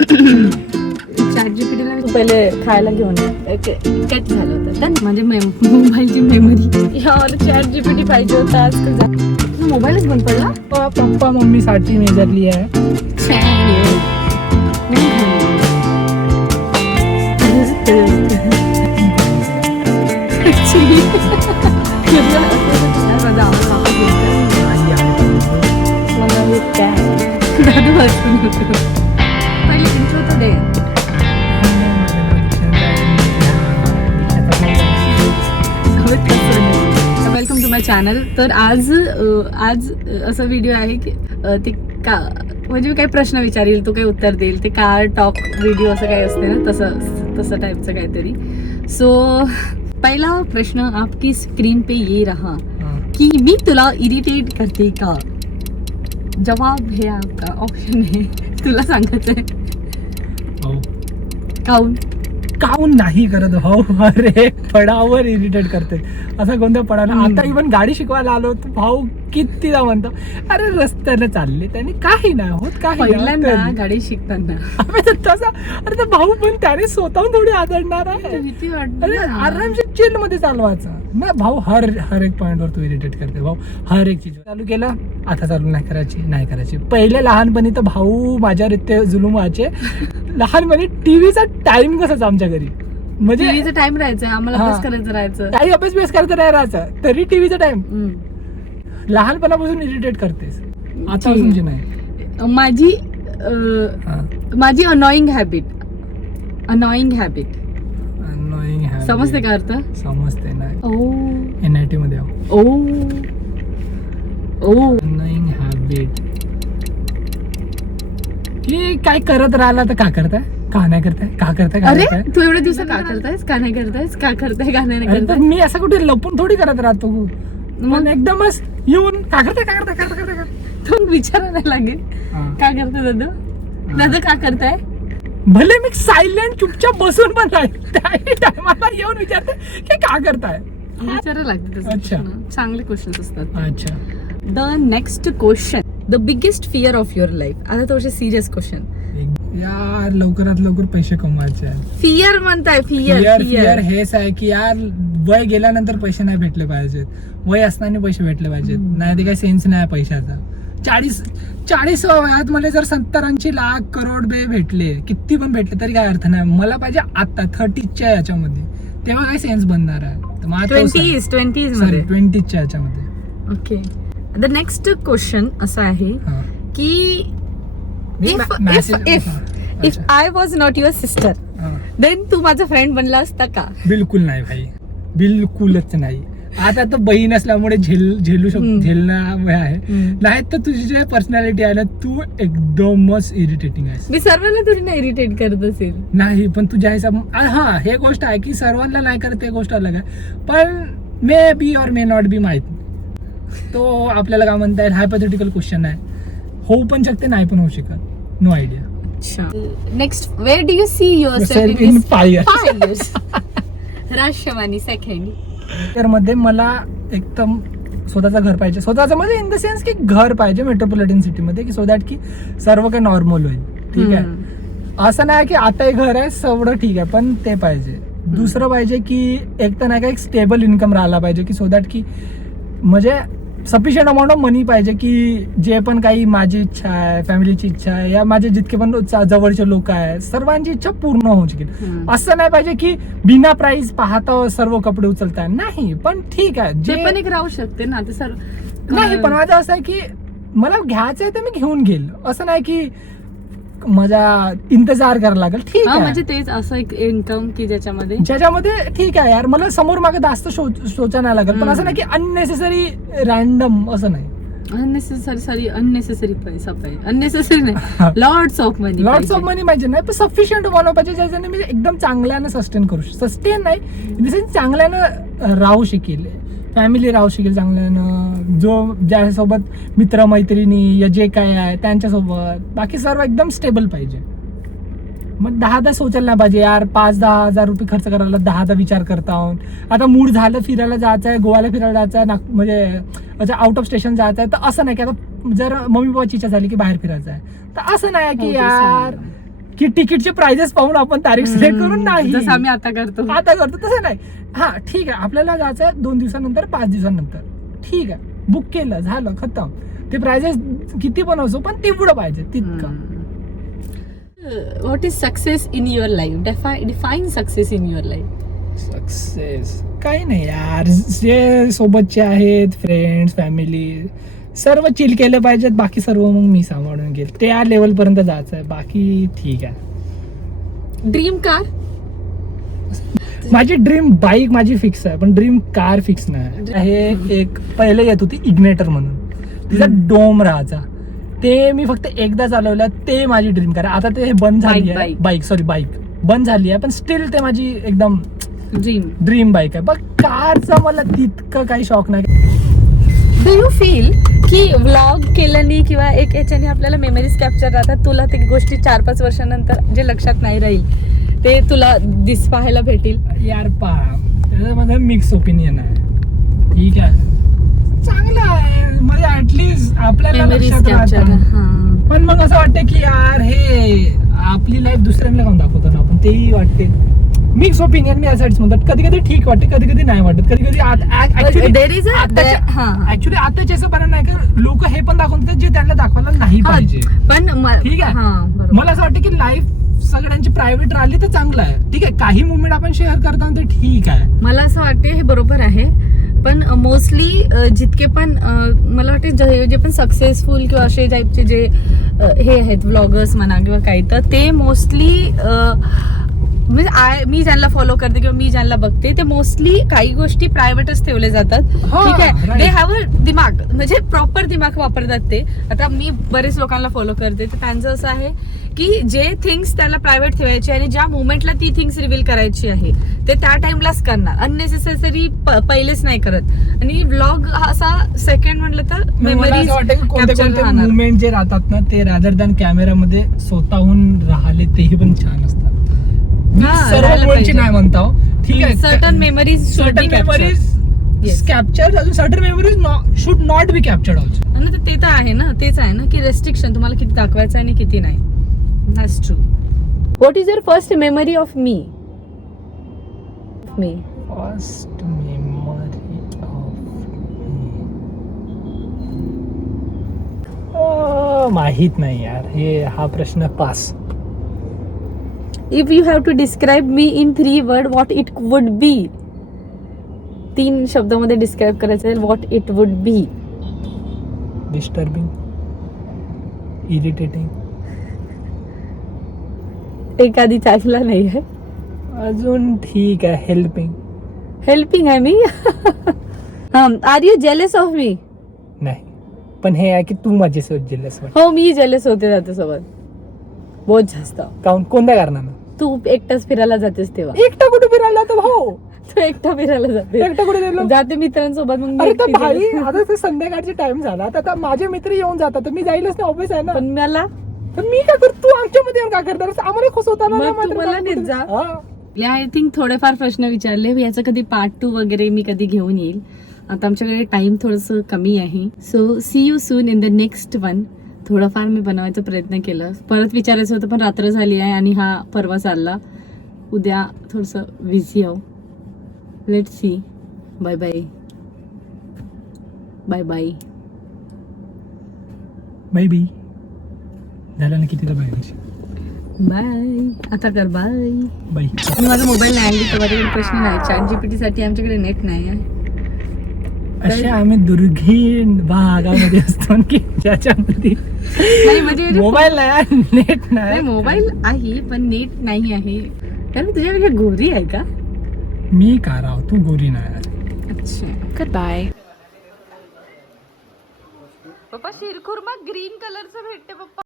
ChatGPT ला पहिले खायला घेऊन कट झालं होतं तर माझ्या मोबाईलची मेमरी यावर ChatGPT पाहिजे होता. आज मोबाईलच बंद पडला. पप्पा मम्मी साठी मेजरली आहे. पहिले इंट्रो तर दे. Welcome to my channel. तर आज असा व्हिडिओ आहे की ते का म्हणजे काही प्रश्न विचारेल तो काही उत्तर देईल. ते कार टॉक व्हिडिओ असं काही असते ना तसं टाईपचं काहीतरी. सो पहिला प्रश्न आपकी स्क्रीन पे ये रहा कि मी तुला इरिटेट करते का. जवाब है आपका, ऑप्शन है तुला सांगायचं आहे. काऊन नाही करत भाऊ. अरे पडावर इरिटेट करते. असं कोणत्या पडाला आता इव्हन गाडी शिकवायला आलो तर भाऊ कितीदा म्हणतो अरे रस्त्याला चालले त्याने काही नाही होत. काही पहिल्यांदा गाडी शिकताना तसा अरे तर भाऊ पण त्याने स्वतःहून थोडी आदळणार आहे. भीती अरे वाटते. आरामशीर चिल मध्ये चालवायचं ना भाऊ. हर एक पॉइंट वर तू इरिटेट करते भाऊ. हर एक चीज चालू केलं आता चालू नाही करायची. पहिले लहानपणी तर भाऊ माझ्यावर इतके जुलूम व्हायचे. लहानपणी टीव्हीचा टाइम कसाच आमच्या घरी म्हणजे टीव्हीचा टाइम राहायचा आम्हाला अभ्यास करायचं राहायचं. काही अभ्यास करायचं नाही राहायचं तरी टीव्हीचा टाइम. लहानपणापासून इरिटेट करतेस आता तुमची नाही. माझी अनॉइंग हॅबिट समजते का अर्थ. समजते नाही. ओ NIT मध्ये अनोइंग हॅबिट की काय करत राहिला तर का करताय का नाही करताय. अरे तू एवढे दिवस का करतायस का नाही करताय. मी असं कुठे लपून थोडी करत राहतो. मग एकदमच येऊन का करताय. तू विचारा नाही लागेल का करताय दादा का करताय. भले मी सायलेंट चुपचाप बसून पण नाही त्याही टायमाला येऊन विचारते की का करताय. विचारायला लागते. अच्छा. चांगले क्वेश्चन असतात. अच्छा. The next question the biggest fear of your life. आता थोडेसे सिरियस क्वेश्चन. यार लवकरात लवकर पैसे कमवायचे आहे. फिअर म्हणताय. फिअर हेच आहे की यार वय गेल्यानंतर पैसे नाही भेटले पाहिजेत. वय असताना पैसे भेटले पाहिजेत. नाही ते काही सेन्स नाही पैशाचा. 40 वयात मला जर 70-80 लाख करोड भेटले किती पण भेटले तरी काय अर्थ नाही. मला पाहिजे आता 30च्या याच्यामध्ये तेव्हा काय सेन्स बनणार आहे. 20च्या याच्यामध्ये. ओके. द नेक्स्ट क्वेश्चन असा आहे की if I was not your sister then तू माझा फ्रेंड बनला असता का. बिलकुल नाही भाई, बिलकुलच नाही. आता तर बहीण असल्यामुळे झेलू शकतो, झेलणं आहे. नाही तर तुझी जे पर्सनॅलिटी आहे ना तू एकदमच इरिटेटिंग आहे. मी सर्वांना थोडी ना इरिटेट करत असेल. नाही पण तुझ्या हिसाब हे गोष्ट आहे की सर्वांना नाही करत, हे गोष्ट अलग आहे. पण मे बी और मे नॉट बी माहित. तो आपल्याला काय म्हणता येईल हायपोथेटिकल क्वेश्चन आहे. होऊ पण शकते नाही पण होऊ शकत. No idea. अच्छा. Next where do you see yourself in 5 years. Rashtravani second. तर मध्ये मला एकदम स्वतःचं घर पाहिजे. स्वतःचं म्हणजे इन द सेन्स की घर पाहिजे मेट्रोपॉलिटन सिटीमध्ये की सो दॅट की सर्व काही नॉर्मल होईल. ठीक आहे. असं नाही की आताही घर आहे सगळं ठीक आहे पण ते पाहिजे. दुसरं पाहिजे की एक तर नाही का एक स्टेबल इन्कम राहिला पाहिजे की सो दॅट की म्हणजे सफिशियंट अमाऊंट ऑफ मनी पाहिजे की जे पण काही माझी इच्छा आहे, फॅमिलीची इच्छा आहे या माझे जितके पण जवळचे लोक आहेत सर्वांची इच्छा पूर्ण होऊ शकेल. असं नाही पाहिजे की बिना प्राइस पाहता सर्व कपडे उचलताय. नाही पण ठीक आहे जे पण एक राहू शकते ना ते सर. नाही पण माझं असं आहे की मला घ्यायचं आहे तर मी घेऊन घेईल. असं नाही की माझा इंतजार करायला लागेल. ठीक आहे म्हणजे तेच असं एक इन्कम की ज्याच्यामध्ये ठीक आहे यार मला समोर मागे जास्त सोचा नाही लागेल. पण असं नाही की अननेसेसरी रॅन्डम असं नाही. अननेसेसरी पैसा पाहिजे. अननेसेसरी नाही. लॉट्स ऑफ मनी पाहिजे नाही पण सफिशियंट बनव पाहिजे ज्याच्याने मी एकदम चांगल्यानं सस्टेन करू शकतो. सस्टेन नाही इन द सेन्स चांगल्यानं राहू शकेल. फॅमिली राहू शकेल चांगल्यानं. जो ज्यासोबत मित्रमैत्रिणी या जे काय आहे त्यांच्यासोबत बाकी सर्व एकदम स्टेबल पाहिजे. मग 10 सोचायला नाही पाहिजे यार 5-10 हजार रुपये खर्च करायला 10 विचार करता आहोत. आता मूड झालं फिरायला जायचं आहे, गोव्याला फिरायला जायचं आहे, म्हणजे आउट ऑफ स्टेशन जायचं आहे तर असं नाही की आता जर मम्मी पप्पाची इच्छा झाली की बाहेर फिरायचं आहे तर असं नाही की यार की तिकीटचे प्राइजेस पाहून आपण तारीख सिलेक्ट करून नाही, जसं आम्ही आता करतो. तसं नाही. हा ठीक आहे, आपल्याला जायचं आहे 2 दिवसानंतर 5 दिवसानंतर, ठीक आहे, बुक केलं, झालं, खतम. ते प्राइजेस किती पण असो, पण तेवढं पाहिजे तितकं. What is success in your life? Define success in your life. Success काही नाही यार, जे सोबतचे आहेत, फ्रेंड्स, फॅमिली, सर्व चिल केलं पाहिजेत. बाकी सर्व मग मी सांभाळून घेईल. त्या लेवल पर्यंत जायचं आहे, बाकी ठीक आहे. Dream car? माझी ड्रीम बाईक माझी फिक्स आहे, पण ड्रीम कार फिक्स नाही. हे एक पहिले येत होती इग्नेटर म्हणून, तिचा डोम राहायचा, ते मी फक्त एकदा चालवलं, ते माझी ड्रीम कार. आता ते बंद झाली आहे, बाईक बंद झाली आहे, पण स्टील ते माझी एकदम ड्रीम बाईक आहे. पण कारचा मला तितकं काही शौक नाही. डू यू फील की व्लॉग केल्याने किंवा एक याच्याने आपल्याला मेमरीज कॅप्चर राहतात? तुला ते गोष्टी 4-5 वर्षानंतर जे लक्षात नाही राहील ते तुला पाहायला भेटेल. यार पहा, त्याचं माझं मिक्स ओपिनियन आहे. ठीक आहे, चांगलं आहे, म्हणजे ऍटलीस्ट आपल्याला मेमरीज लक्षात कॅप्चर. राहतं. पण मग असं वाटतं की यार हे आपली लाईफ दुसऱ्यांना काऊन दाखवतो ना आपण, तेही वाटते. मिक्स ओपिनियन मी यासाठीच म्हणतात. कधी कधी ठीक वाटते, कधी कधी नाही वाटत. कधी कधी ऍक्च्युली आताच असं बरं नाही का, लोक हे पण दाखवतात जे त्यांना दाखवायला नाही पाहिजे. पण ठीक आहे, मला असं वाटतं की लाईफ सगळ्यांची प्रायव्हेट राहिली तर चांगलं आहे. ठीक आहे, काही मुवमेंट आपण शेअर करतो तर ठीक आहे. मला असं वाटते हे बरोबर आहे, पण मोस्टली जितके पण मला वाटते जे पण सक्सेसफुल किंवा असे टाईपचे जे हे आहेत व्लॉगर्स म्हणा किंवा काही, तर ते मोस्टली म्हणजे मी ज्यांना फॉलो करते किंवा मी ज्यांना बघते ते मोस्टली काही गोष्टी प्रायव्हेटच ठेवले जातात. ठीक आहे, दे हॅव अ दिमाग, म्हणजे प्रॉपर दिमाग वापरतात ते. आता मी बरेच लोकांना फॉलो करते, तर त्यांचं असं आहे की जे थिंग्स त्याला प्रायव्हेट ठेवायची आणि ज्या मोमेंटला ती थिंग्स रिव्हील करायची आहे ते त्या टाइमलाच करणार, अननेसेसरी पहिलेच नाही करत. आणि व्लॉग असा सेकंड म्हटलं तर मेमरीज कोणते मुवमेंट जे राहतात ना, ते रादर दॅन कॅमेरामध्ये स्वतःहून राहिले तेही पण छान असतात. सर्व गोष्टी नाही म्हणता, ठीक आहे, सर्टन मेमरीज कॅप्चर, अजून certain memories should not be captured also. आणि ते तर आहे ना, तेच आहे ना की रेस्ट्रिक्शन तुम्हाला किती दाखवायचं आणि किती नाही. That's true. What is your first memory of me? First memory of माहित नाही यार, हे हा प्रश्न pass. If you have to describe me in 3 words, what it would be? 3 शब्दामध्ये डिस्क्राईब करायचं आहे, what it would be? Disturbing, irritating. एखादी चांगला नाही आहे, अजून ठीक आहे, हेल्पिंग आहे मी. Are you jealous of me? नाही, पण हे आहे की तू माझ्यासोबत जेलस वाटत. हो, मी जेलस होते त्याच्यासोबत बहुत जास्त. काऊन, कोणत्या कारणानं? तू एकटाच फिरायला जातेस तेव्हा. एकटा कुठे फिरायला जातो भाऊ? तू एकटा फिरायला जाते? एकटा कुठे गेलो? जाते मित्रांसोबत. मग अरे तर भाई, आता तर संध्याकाळचा टाइम झाला, आता माझे मित्र येऊन जातात, तर मी जाईलच ना, ऑब्विस आहे ना. पण मला तर मी काय करतो, तू आमच्या मध्ये येऊन काय करणार? आम्हाला खुश होता ना. मला नेत जा. आय थिंक थोडेफार प्रश्न विचारले, याचं कधी पार्ट 2 वगैरे मी कधी घेऊन येईल. आता आमच्याकडे टाइम थोडंसं कमी आहे. So see you soon in the next one. थोडाफार मी बनवायचा प्रयत्न केला, परत विचारायचं होतं पण रात्र झाली आहे आणि हा परवा चालला. उद्या थोडंसं बिझी आहो. Let see. Bye bye. Bye bye. Bye बी झालं ना, किती तर बाय. आता कर बाय. बाय. माझा मोबाईल नाही आणली तर माझ्याकडे प्रश्न नाही. ChatGPT साठी आमच्याकडे नेट नाही आहे. असे आम्ही दुर्गीण भागामध्ये असतो की ज्याच्यामध्ये नाही, म्हणजे मोबाईल नाही, नेट नाही. मोबाईल आहे पण नेट नाही आहे. तर तुझ्यापेक्षा गोरी आहे का? मी का राव, तू गोरी नाही. अच्छा, गुड बाय. पप्पा शिरखुर्मा ग्रीन कलरचं भेटते पप्पा.